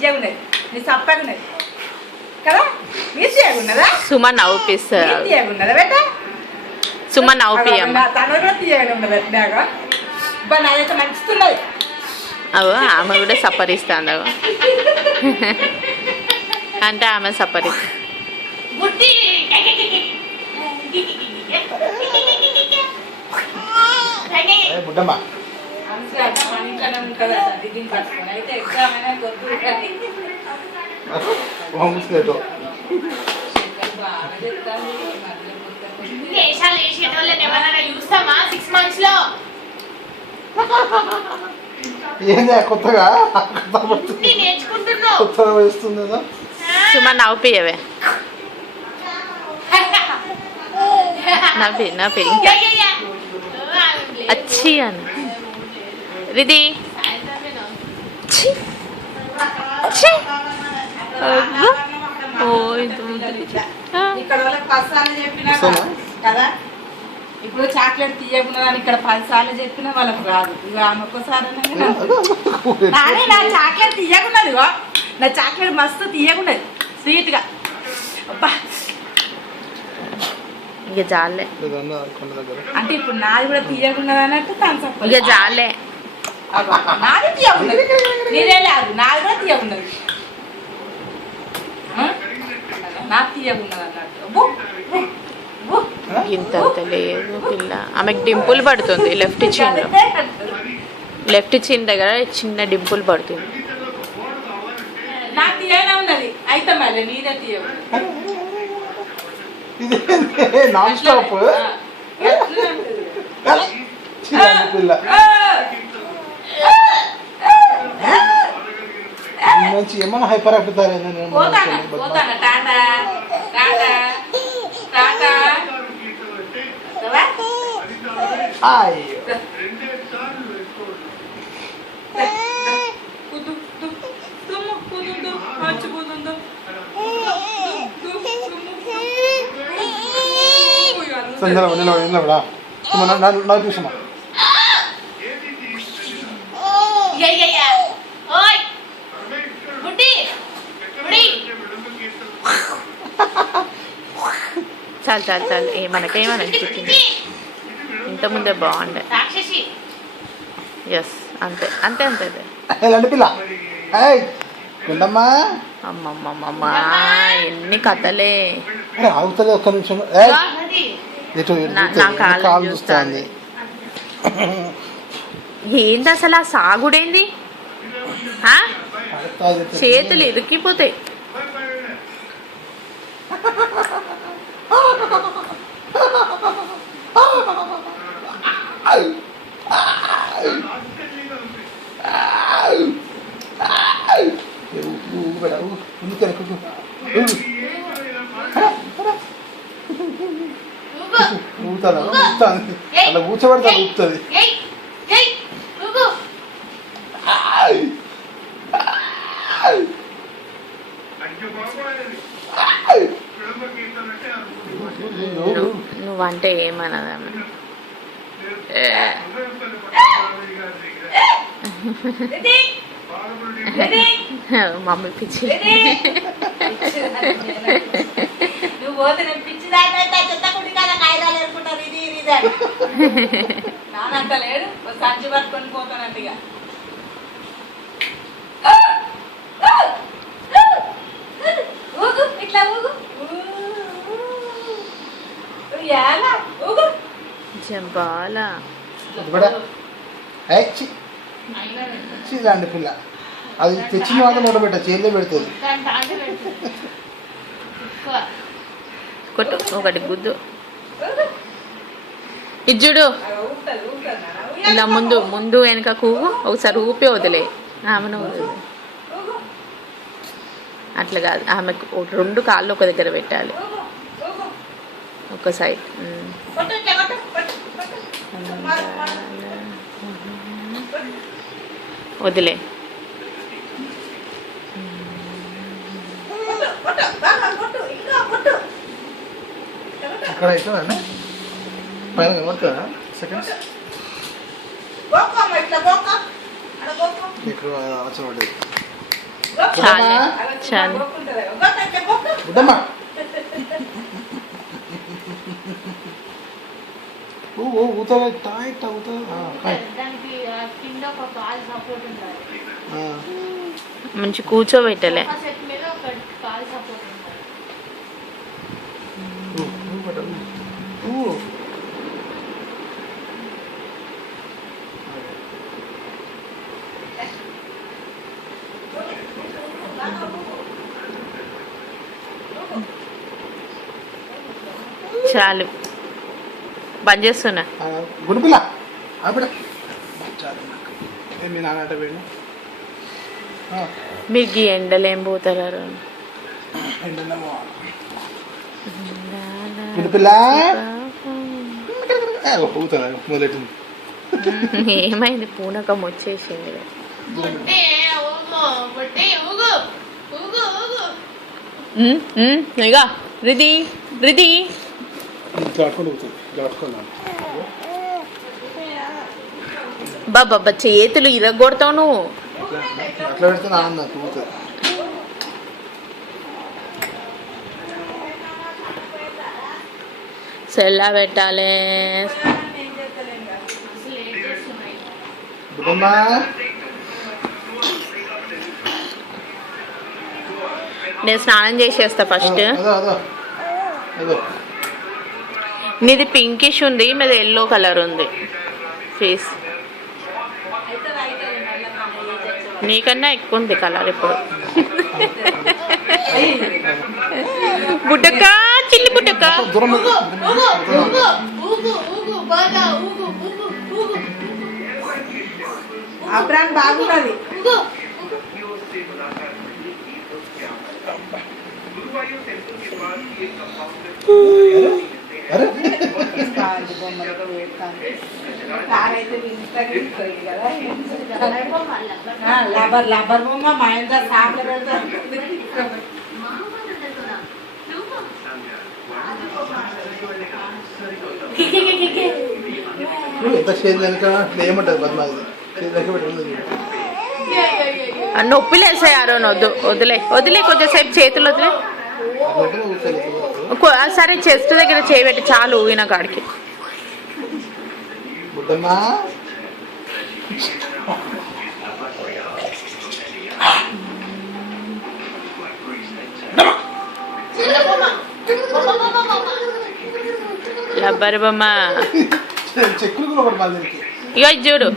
తీయగా ఉన్నది, నీ చప్పగా ఉన్నది కదా. మీరు తీయగా ఉన్నదా? సుమ నవ్వుపిస్తారు. తీయగా ఉన్నదా బెట్ట? సుమ నవ్వుపియమ్మ. తన కూడా తీయగా ఉన్నది బ్యాగా. నాదైతే మంచుతున్నది. అవో ఆమె కూడా సపరిస్తుంది. అవో అంటే ఆమె సపరి. బుడ్డమ్మ అయితే ఎగ్జామ్ అయినా కొద్దు ఏంది కొత్తగా కొత్తగా వేస్తుంది. సుమ నవ్వుపియవే. నవ్వి ఇంకా అచ్చి అని రిది ఇక్కడ వాళ్ళకి 10 సార్లు చెప్పినా కదా. ఇప్పుడు చాక్లెట్ తీయకున్నదని ఇక్కడ 10 సార్లు చెప్పినా వాళ్ళకి రాదు. ఇక ఆమె ఒక్కసారి నా చాక్లెట్ తీయకున్నది, నా చాక్లెట్ మస్తు తీయకున్నది స్వీట్గా. అబ్బా ఇక జాలే అంటే ఇప్పుడు నాది కూడా తీయకున్నది అన్నట్టు థమ్సప్. ఇక జాలే నాది తీయకున్నది, నీదే లేదు, నాది కూడా తీయకున్నది, నాకు తీయకున్నది అన్నట్టు. ఇంత లేదు పిల్ల. ఆమెకు డింపుల్ పడుతుంది లెఫ్ట్ చిన్ దగ్గర చిన్న డింపుల్ పడుతుంది. నాకు తీయనే ఉన్నది అయితే మళ్ళీ నీదే తీయకున్నది. నాన్ స్టాప్ పిల్ల మంచి ఏమన్నా హైపర్ ఆపుతారు. నిలబడా నాకు చూసమ్మా. చాలు చాలు చాలు. మనకేమని అనిపించింది ఇంతకుముందే బాగుండే. ఎస్ అంతే అంతే అంతే పిల్ల. అమ్మమ్మమ్మ ఎన్ని కథలే. ఆగుతుంది ఒక్క నిమిషం. కాలు చూస్తుంది. ఏంది అసలు ఆ సాగుడేంది? చేతులు ఇరికిపోతాయి. అలా కూర్చోబెడతా ఊపుతుంది. నువ్వంటే ఏమన్నదా మమ్మీ పిచ్చి. నువ్వు పోతే నేను పిచ్చి కాయదాలు ఏరుకుంటారు. ఇది ఇది నానంట లేడు, సంచి పట్టుకొని పోతానంటగా. ఊగు ఇట్లా ఊగు ఊగు జంబాలా చిదండి పిల్ల. అది తెచ్చిన వాళ్ళ నోటబెట్ట చేతిలో పెడుతుంది. కొట్టు ఒకటి గుద్దు. ఇజ్జుడు ఇలా ముందు ముందు వెనక కూగు ఒకసారి ఊపి వదిలే. ఆమెను వదిలే అట్లా కాదు. ఆమెకు 2 కాళ్ళు ఒక దగ్గర పెట్టాలి, ఒక సైడ్. వదిలే. అక్కడ అవుతుందండి పైన కనబడుతుందా సెకండ్స్ ఇక్కడ ఆచబడ్డది. చాలే అలా చిన్న చాలు బొక్కు ఉంటది. గొక్క, బొక్కు. బుడ్డమ్మ ఊతలే టాయిట్ అవుతా దానికి కింద ఒక కాల్ సపోర్ట్ ఉండాలి మంచి కూర్చోబెట్టలే సెట్ మీద ఒక కాల్ సపోర్ట్ ఉండాలి చాలు బంద్ చేస్తున్నా గుడిపిల్ల ఆవిడ మీ నాన్న అట పోయినా మీకు ఈ ఎండలు ఏం పోతారు గుడిపిల్ల ఊతా మొదలెట్టింది ఏమైంది పూనకం వచ్చేసింది ఇక రిది రిది ఇట్లా పట్టుకొని ఊతుంది ఇట్లా పట్టుకున్నాను బాబా చేతులు ఇరగొడతావు నువ్వు అట్లా పెడితే నాన్న ఊతుంది సెల్లా పెట్టాలి ఏం చేస్తలేం కదా. బుడ్డమ్మ నేను స్నానం చేసేస్తా ఫస్ట్ అదో అదో అదో నీది పింకిష్ ఉంది మీది ఎల్లో కలర్ ఉంది ఫేస్ అవుతుంది మళ్ళీ మన ఏజ్ వచ్చే నీకన్నా ఎక్కువ ఉంది కలర్ ఇప్పుడు బుడ్డక్క చిల్లి బుడ్డక్క దూరం ఆ బ్రాండ్ బాగున్నది. అరే కాదు బొమ్మలతో పెడతాను. కారైతే ఇంతగా ఇస్తుంది కదా. లబ్బర్ బొమ్మ మహేందర్ సార్లు పెడతాను. ఎంత షేర్ వెనక ఏమంటుంది బద్మాది షేర్ వెనక పెట్టుకుంది నొప్పిలు వేసాయి ఆరోన్ వద్దు వదిలే వదిలే కొంచెంసేపు చేతులు వదిలే సరే చెస్ట్ దగ్గర చేయబెట్టి చాలు ఊగిన కాడికి బుడ్డమ్మా లబ్బర్ బొమ్మ చెక్కులు కూడా ఒకటి బాగా ఇక ఇది చూడు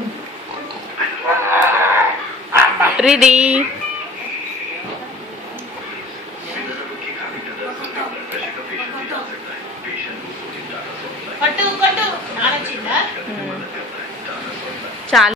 రిది చాలు